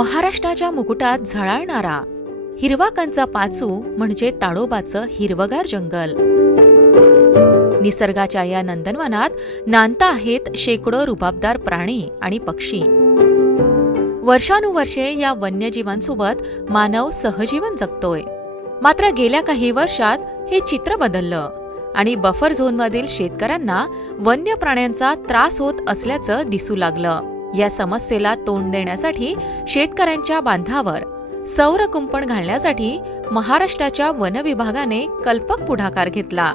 महाराष्ट्राच्या मुकुटात झळाळणारा. हिरवा कंचा पाचू म्हणजे ताडोबाचं हिरवगार जंगल. निसर्गाच्या या नंदनवनात नांदता आहेत शेकडो रुबाबदार प्राणी आणि पक्षी. वर्षानुवर्षे या वन्यजीवांसोबत मानव सहजीवन जगतोय. मात्र गेल्या काही वर्षात हे चित्र बदललं आणि बफर झोनमधील शेतकऱ्यांना वन्य प्राण्यांचा त्रास होत असल्याचं दिसू लागलं. या समस्येला तोंड देण्यासाठी शेतकऱ्यांच्या बांधावर सौर कुंपण घालण्यासाठी महाराष्ट्राच्या वन विभागाने कल्पक पुढाकार घेतला.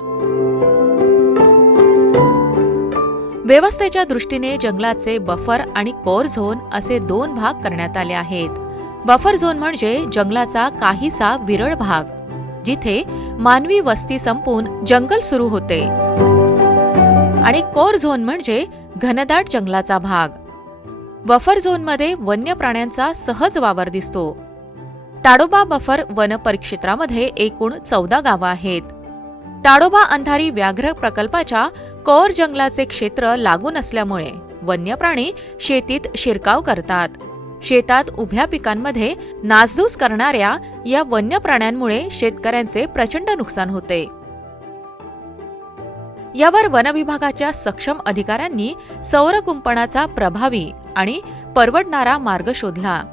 व्यवस्थेच्या दृष्टीने जंगलाचे बफर आणि कोर झोन असे दोन भाग करण्यात आले आहेत. बफर झोन म्हणजे जंगलाचा काहीसा विरळ भाग जिथे मानवी वस्ती संपून जंगल सुरू होते. आणि कोर झोन म्हणजे घनदाट जंगलाचा भाग. बफर झोनमध्ये वन्य प्राण्यांचा सहज वावर दिसतो. ताडोबा बफर वन परिक्षेत्रामध्ये एकूण चौदा गावं आहेत. ताडोबा अंधारी व्याघ्र प्रकल्पाच्या कौर जंगलाचे क्षेत्र लागून असल्यामुळे वन्य प्राणी शेतीत शिरकाव करतात. शेतात उभ्या पिकांमध्ये नासधूस करणाऱ्या या वन्य प्राण्यांमुळे शेतकऱ्यांचे प्रचंड नुकसान होते. यावर वनविभागाच्या सक्षम अधिकाऱ्यांनी सौर कुंपणाचा प्रभावी आणि परवडणारा मार्ग शोधला.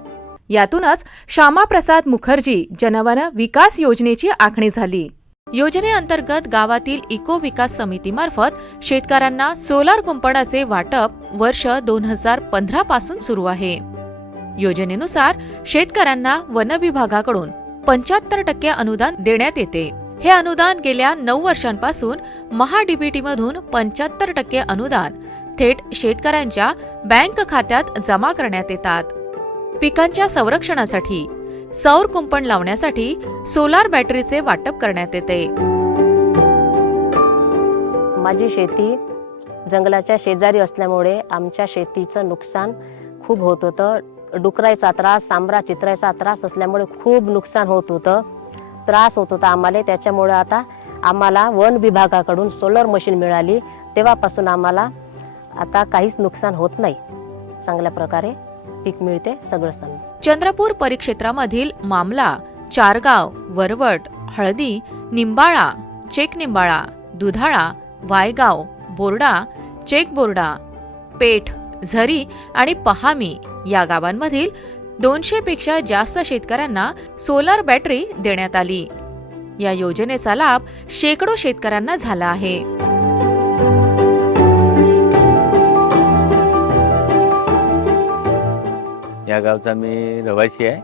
यातूनच श्यामाप्रसाद मुखर्जी जनवन विकास योजनेची आखणी झाली. योजनेअंतर्गत गावातील इको विकास समितीमार्फत शेतकऱ्यांना सोलार कुंपणाचे वाटप वर्ष दोन हजार पंधरा पासून सुरू आहे. योजनेनुसार शेतकऱ्यांना वनविभागाकडून पंच्याहत्तर टक्के अनुदान देण्यात येते. हे अनुदान गेल्या नऊ वर्षांपासून महाडीबीटी मधून पंच्याहत्तर टक्के अनुदान थेट शेतकऱ्यांच्या बँक खात्यात जमा करण्यात येतात. पिकांच्या संरक्षणासाठी सौर कुंपण लावण्यासाठी सोलार बॅटरीचे वाटप करण्यात येते. माझी शेती जंगलाच्या शेजारी असल्यामुळे आमच्या शेतीचं नुकसान खूप होत होतं. डुकरायचा त्रास सांबरा चित्रायचा त्रास असल्यामुळे खूप नुकसान होत होतं. त्रास होत होता आम्हाला. त्याच्यामुळे आता आम्हाला वन विभागाकडून सोलर मशीन मिळाली. तेव्हापासून आम्हाला आता काहीच नुकसान होत नाही. चांगल्या प्रकारे पीक मिळते सगळं सण चंद्रपूर परिक्षेत्रामधील मामला चारगाव वरवट हळदी निंबाळा चेक निंबाळा दुधाळा वायगाव बोर्डा चेक बोर्डा पेठ झरी आणि पहामी या गावांमधील दोनशे पेक्षा जास्त शेतकऱ्यांना सोलार बॅटरी देण्यात आली. या योजनेचा लाभ शेकडो शेतकऱ्यांना झाला आहे. या गावचा मी रहिवासी आहे.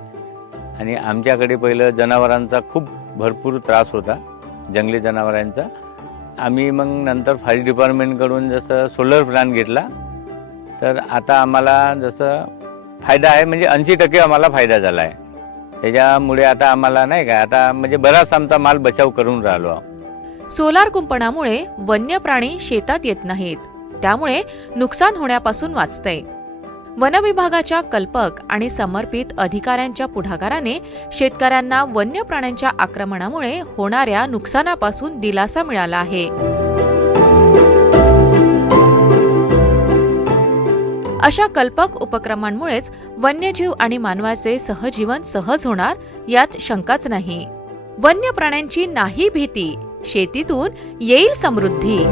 आणि आमच्याकडे पहिलं जनावरांचा खूप भरपूर त्रास होता जंगली जनावरांचा. आम्ही मग नंतर फायर डिपार्टमेंटकडून जसं सोलर प्लॅन घेतला तर आता आम्हाला जसं फायदा आहे म्हणजे ऐंशी टक्के आम्हाला फायदा झाला आहे. त्याच्यामुळे आता आम्हाला नाही का आता म्हणजे बराच आमचा माल बचाव करून राहिलो सोलार कुंपणामुळे वन्य प्राणी शेतात येत नाहीत. त्यामुळे नुकसान होण्यापासून वाचतंय. वनविभागाच्या कल्पक आणि समर्पित अधिकाऱ्यांच्या पुढाकाराने शेतकऱ्यांना वन्य प्राण्यांच्या आक्रमणामुळे होणाऱ्या नुकसानापासून दिलासा मिळाला आहे. अशा कल्पक उपक्रमांमुळेच वन्यजीव आणि मानवाचे सहजीवन सहज होणार यात शंकाच नाही. वन्य प्राण्यांची नाही भीती शेतीतून येईल समृद्धी.